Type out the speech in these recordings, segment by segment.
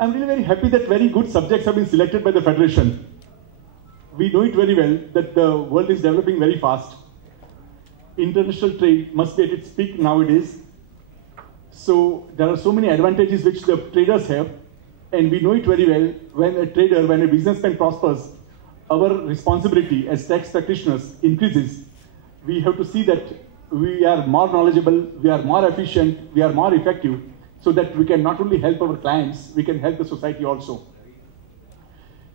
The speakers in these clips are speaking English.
I'm really very happy that very good subjects have been selected by the Federation. We know it very well that the world is developing very fast. International trade must be at its peak nowadays. So there are so many advantages which the traders have, and we know it very well. When a trader, when a businessman prospers, our responsibility as tax practitioners increases. We have to see that we are more knowledgeable, we are more efficient, we are more effective, so that we can not only help our clients, we can help the society also.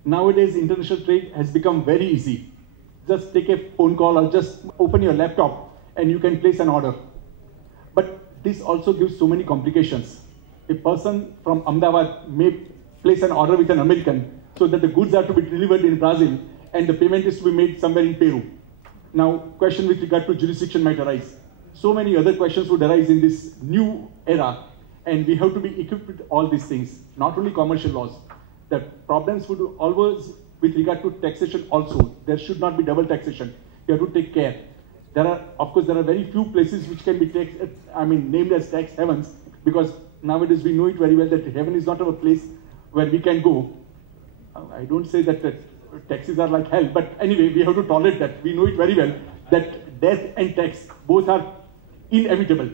Nowadays, international trade has become very easy. Just take a phone call or just open your laptop and you can place an order. But this also gives so many complications. A person from Ahmedabad may place an order with an American so that the goods are to be delivered in Brazil and the payment is to be made somewhere in Peru. Now, question with regard to jurisdiction might arise. So many other questions would arise in this new era, and we have to be equipped with all these things, not only commercial laws. The problems would always, with regard to taxation also, there should not be double taxation. You have to take care. There are, of course, there are very few places which can be named as tax heavens, because nowadays we know it very well that heaven is not our place where we can go. I don't say that taxes are like hell, but anyway, we have to tolerate that. We know it very well that death and tax both are inevitable.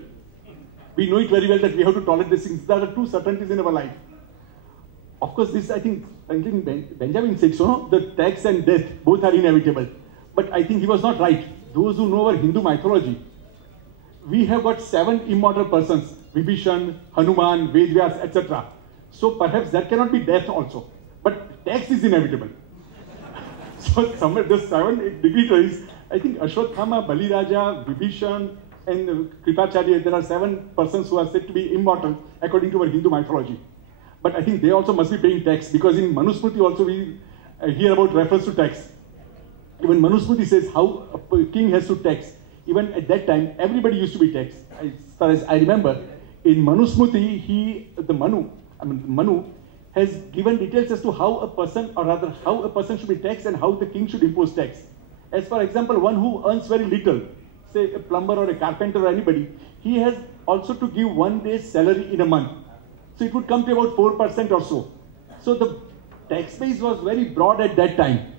We know it very well that we have to tolerate these things. There are two certainties in our life. Of course, this I think Benjamin said so, no? The tax and death both are inevitable. But I think he was not right. Those who know our Hindu mythology, we have got 7 immortal persons, Vibhishan, Hanuman, Vedvyas, etc. So perhaps that cannot be death also. But tax is inevitable. So somewhere the 7 dignitaries, I think Ashwatthama, Baliraja, Vibhishan, and Kripacharya, there are 7 persons who are said to be immortal according to our Hindu mythology. But I think they also must be paying tax, because in Manusmriti also we hear about reference to tax. Even Manusmriti says how a king has to tax. Even at that time, everybody used to be taxed. As far as I remember, in Manusmriti, Manu has given details as to how a person, or rather how a person should be taxed and how the king should impose tax. As for example, one who earns very little, say a plumber or a carpenter or anybody, he has also to give 1 day's salary in a month. So it would come to about 4% or so. So the tax base was very broad at that time,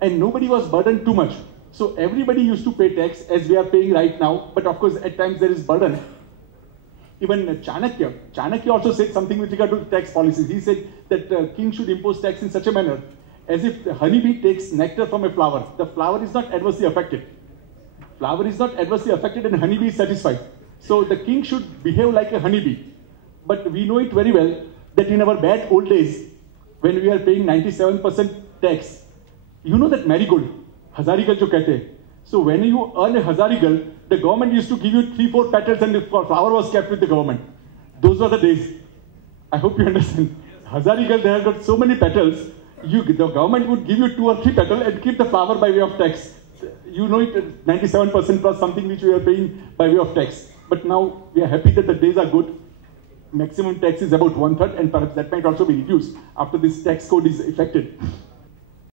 and nobody was burdened too much. So everybody used to pay tax as we are paying right now, but of course at times there is burden. Even Chanakya also said something with regard to tax policies. He said that the king should impose tax in such a manner as if the honeybee takes nectar from a flower. The flower is not adversely affected. Flower is not adversely affected and honeybee is satisfied. So the king should behave like a honeybee. But we know it very well that in our bad old days, when we are paying 97% tax, you know that marigold, Hazarigal jo kehte hai. So when you earn a Hazarigal, the government used to give you 3-4 petals and the flower was kept with the government. Those were the days. I hope you understand. Hazarigal, they have got so many petals, the government would give you 2 or 3 petals and keep the flower by way of tax. You know it, 97% plus something which we are paying by way of tax. But now we are happy that the days are good. Maximum tax is about 1/3, and perhaps that might also be reduced after this tax code is effected.